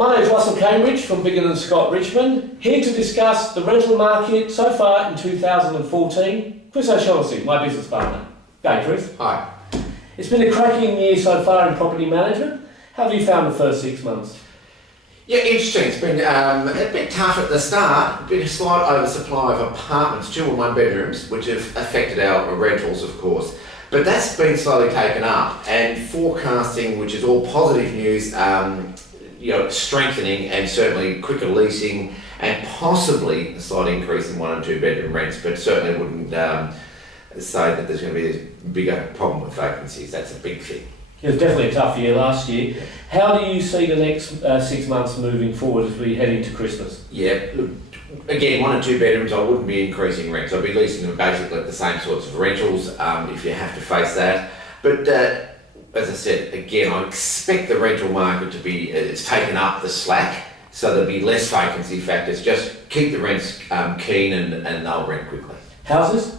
My name is Russell Cambridge from Biggin and Scott Richmond, here to discuss the rental market so far in 2014. Chris O'Shaughnessy, my business partner. G'day, Chris. Hi. It's been a cracking year so far in property management. How have you found the first 6 months? Yeah, interesting. It's been a bit tough at the start. Been a slight oversupply of apartments, 2 and 1 bedrooms, which have affected our rentals, of course. But that's been slowly taken up, and forecasting, which is all positive news, strengthening and certainly quicker leasing and possibly a slight increase in 1 and 2 bedroom rents, but certainly wouldn't say that there's going to be a bigger problem with vacancies. That's a big thing. It was definitely a tough year last year. How do you see the next 6 months moving forward as we head into Christmas? Yeah, look, again, 1 and 2 bedrooms, I wouldn't be increasing rents. I'd be leasing them basically at the same sorts of rentals if you have to face that. But as I said, again, I expect the rental market to be, it's taken up the slack, so there'll be less vacancy factors. Just keep the rents keen and they'll rent quickly. Houses?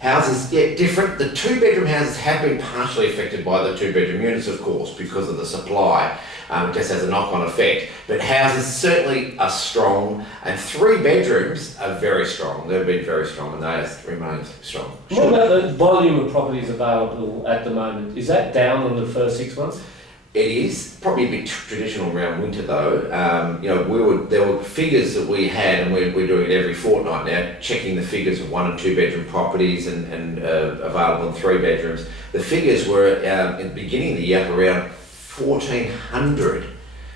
Houses, yeah, different. The 2 bedroom houses have been partially affected by the 2 bedroom units, of course, because of the supply. It just has a knock-on effect. But houses certainly are strong, and 3 bedrooms are very strong. They've been very strong, and they remain strong. What about the volume of properties available at the moment? Is that down on the first 6 months? It is probably a bit traditional around winter, though. There were figures that we had, and we're doing it every fortnight now, checking the figures of 1 and 2 bedroom properties and available in 3 bedrooms. The figures were in the beginning of the year around 1,400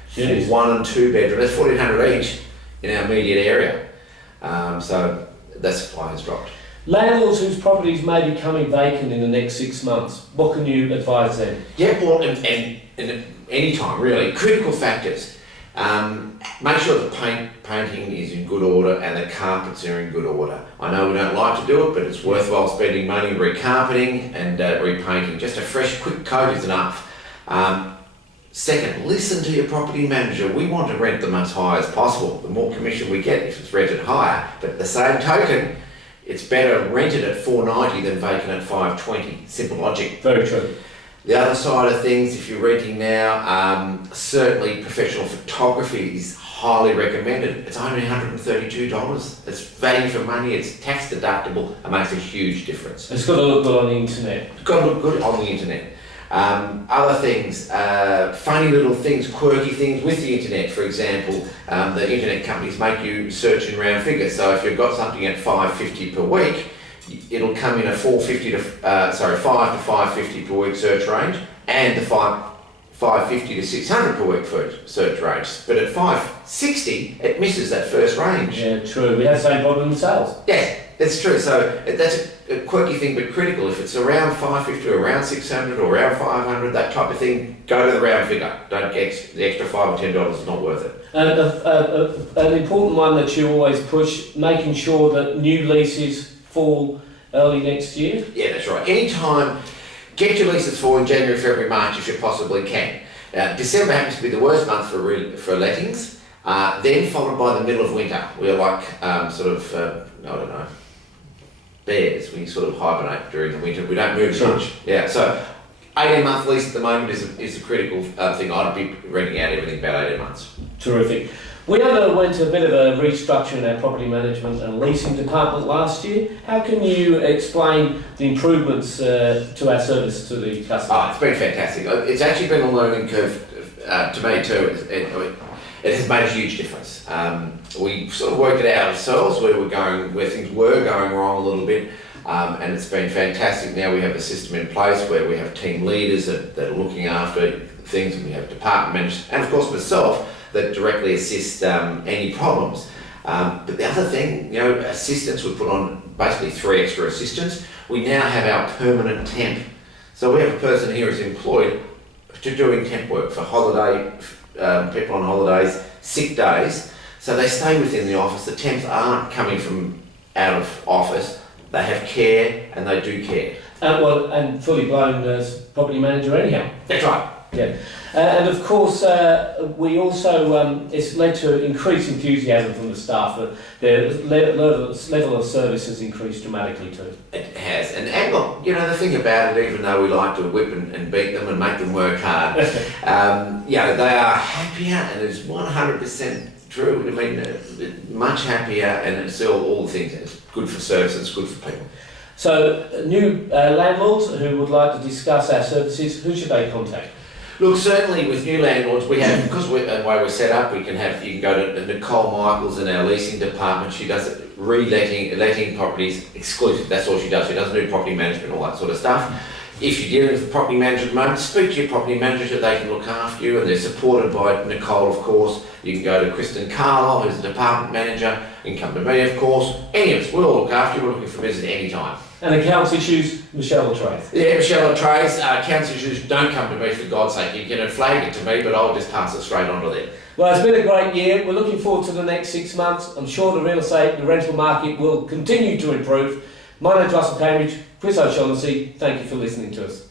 for 1 and 2 bedroom. That's 1,400 each in our immediate area. So that supply has dropped. Landlords whose properties may be coming vacant in the next 6 months, what can you advise them? Yeah, well, and any time really. Critical factors. Make sure the painting is in good order and the carpets are in good order. I know we don't like to do it, but it's worthwhile spending money recarpeting and repainting. Just a fresh, quick coat is enough. Second, listen to your property manager. We want to rent them as high as possible. The more commission we get if it's rented higher. But at the same token, it's better rented at $4.90 than vacant at $5.20. Simple logic. Very true. The other side of things, if you're renting now, certainly professional photography is highly recommended. It's only $132. It's value for money, it's tax deductible, it makes a huge difference. It's got to look good on the internet. It's got to look good on the internet. Other things, funny little things, quirky things with the internet, for example, the internet companies make you search in round figures. So if you've got something at $5.50 per week, it'll come in a $5 to $5.50 per week search range, and the $5.50 to $600 per week for search range. But at $5.60, it misses that first range. Yeah, true. We have the same problem in sales. Yes, that's true. So that's a quirky thing, but critical. If it's around $5.50 or around $600 or around $500, that type of thing, go to the round figure. Don't get the extra $5 or $10. It's not worth it. An important one that you always push, making sure that new leases fall early next year. Yeah, that's right. Anytime, get your leases for in January, February, March if you possibly can. December happens to be the worst month for lettings, then followed by the middle of winter. We're like bears. We sort of hibernate during the winter. We don't move much. Yeah, so 18-month lease at the moment is a critical thing. I'd be renting out everything about 18 months. Terrific. We underwent a bit of a restructure in our property management and leasing department last year. How can you explain the improvements to our service to the customer? It's been fantastic. It's actually been a learning curve to me too. It has made a huge difference. We sort of worked it out ourselves where things were going wrong a little bit, and it's been fantastic. Now we have a system in place where we have team leaders that are looking after things, and we have department managers, and of course myself, that directly assist any problems. But the other thing, assistants, we put on basically 3 extra assistants. We now have our permanent temp. So we have a person here who's employed to doing temp work for people on holidays, sick days. So they stay within the office. The temps aren't coming from out of office. They have care and they do care. And fully blown as property manager anyhow. That's right. Yeah, and of course, we also it's led to increased enthusiasm from the staff. The level of service has increased dramatically too. It has, and look, you know, the thing about it, even though we like to whip and beat them and make them work hard, yeah, they are happier, and it's 100% true. I mean, much happier, and it's all the things. It's good for service, it's good for people. So, new landlords who would like to discuss our services, who should they contact? Look, certainly with new landlords, we have, because the way we're set up, you can go to Nicole Michaels in our leasing department. She does letting properties exclusive. That's all she does. She doesn't do property management, all that sort of stuff. If you're dealing with property management at the moment, speak to your property manager so they can look after you, and they're supported by Nicole, of course. You can go to Kristen Carlisle, who's the department manager. You can come to me, of course. Any of us, we'll all look after you. We're looking for business at any time. And accounts issues, Michelle Trace. Yeah, Michelle Trace. Accounts issues, don't come to me, for God's sake. You can flag it to me, but I'll just pass it straight on to them. Well, it's been a great year. We're looking forward to the next 6 months. I'm sure the rental market will continue to improve. My name's Russell Cambridge, Chris O'Shaughnessy. Thank you for listening to us.